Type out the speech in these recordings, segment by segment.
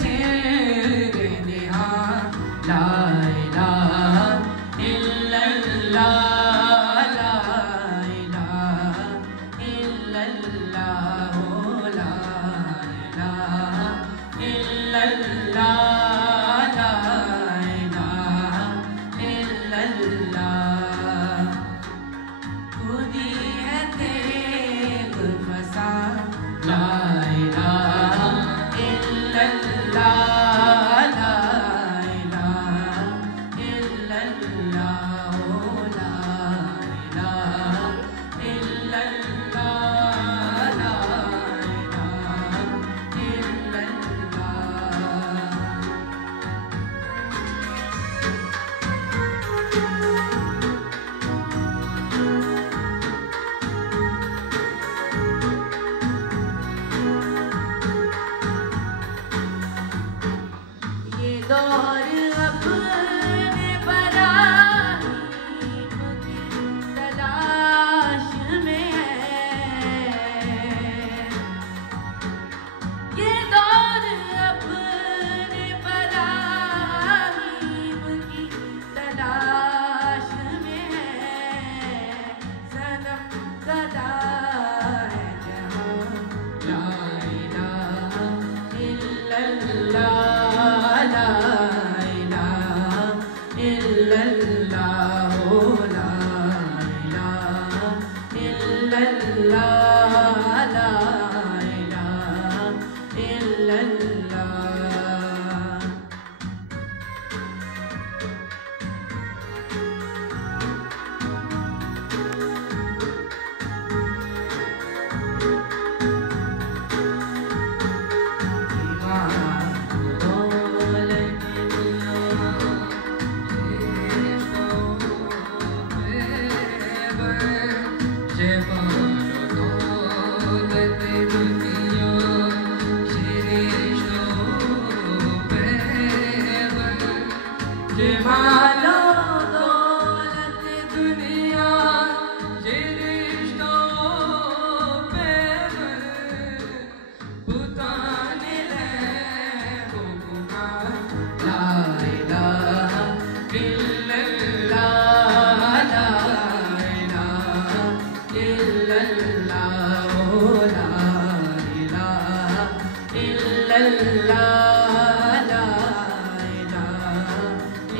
सिर निहा ला इलाहा इल्लल्लाह ला इलाहा इल्लल्लाह ला इलाहा इल्लल्लाह ला इलाहा इल्लल्लाह खुदी है तेग फसा ला इलाहा इल्लल्लाह ला इलाहा इल्लल्लाह ला इलाहा इल्लल्लाह ला इलाहा इल्लल्लाह ये दौर अपने बराहीम की तलाश में है ये दौर अपने बराहीम की तलाश में है सनम गदा है जहाँ ला इलाहा इल्लल्लाह ला इलाहा इल्लल्लाह ला इलाहा इल्लल्लाह ला इलाहा इल्लल्लाह मालो दौलत दुनिया ये रिश्तों पे पुताने ला इलाहा इल्लल्लाह ला इलाहा इल्लल्लाह ला इलाहा इल्लल्लाह ला इलाहा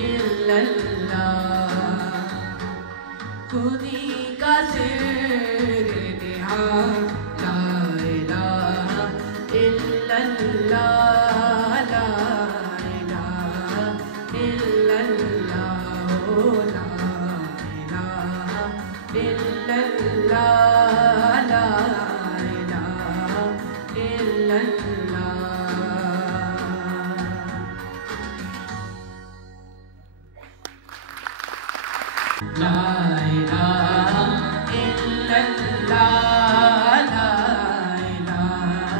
इल्लल्लाह खुदी का सिर निहा ला इलाहा इल्लल्लाह ला इलाहा इल्लल्लाह ला इलाहा इल्लल्लाह ला इलाहा इल्लल्लाह ला इलाहा इल्लल्लाह ला इलाहा इल्लल्लाह ला इलाहा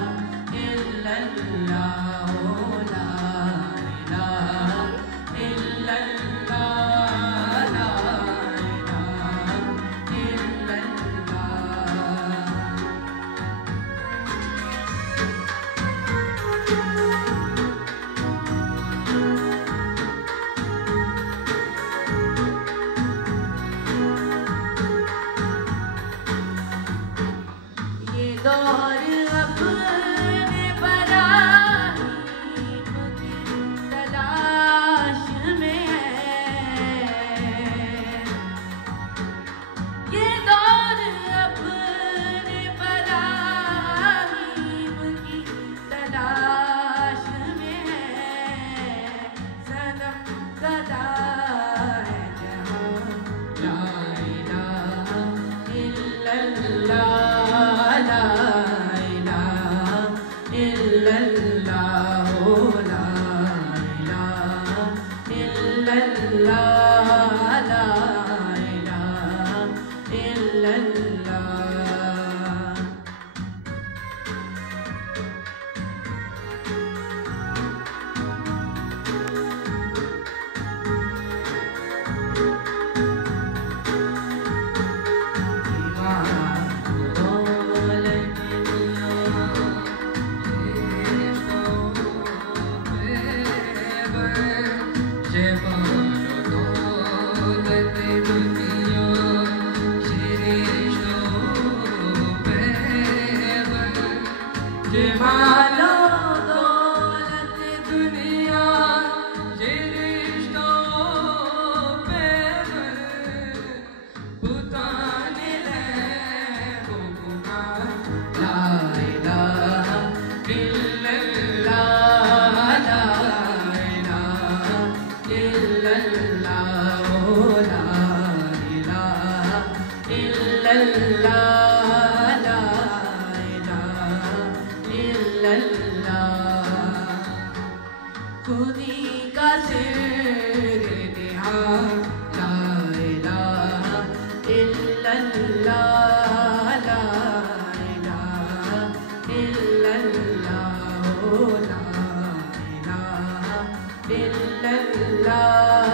इल्लल्लाह ला इलाहा इल्लल्लाह ये दौर अपने बराहीम की तलाश में है ये दौर अपने बराहीम की तलाश में है सनम गदा है जहाँ ला इलाहा इल्लल्लाह ला इलाहा इल्लल्लाह ला इलाहा इल्लल्लाह ला इलाहा इल्लल्लाह इल्लल्लाह ला इलाहा इल्लल्लाह खुदी का सिर निहा ला इलाहा इल्लल्लाह ला इलाहा इल्लल्लाह ला इलाहा इल्लल्लाह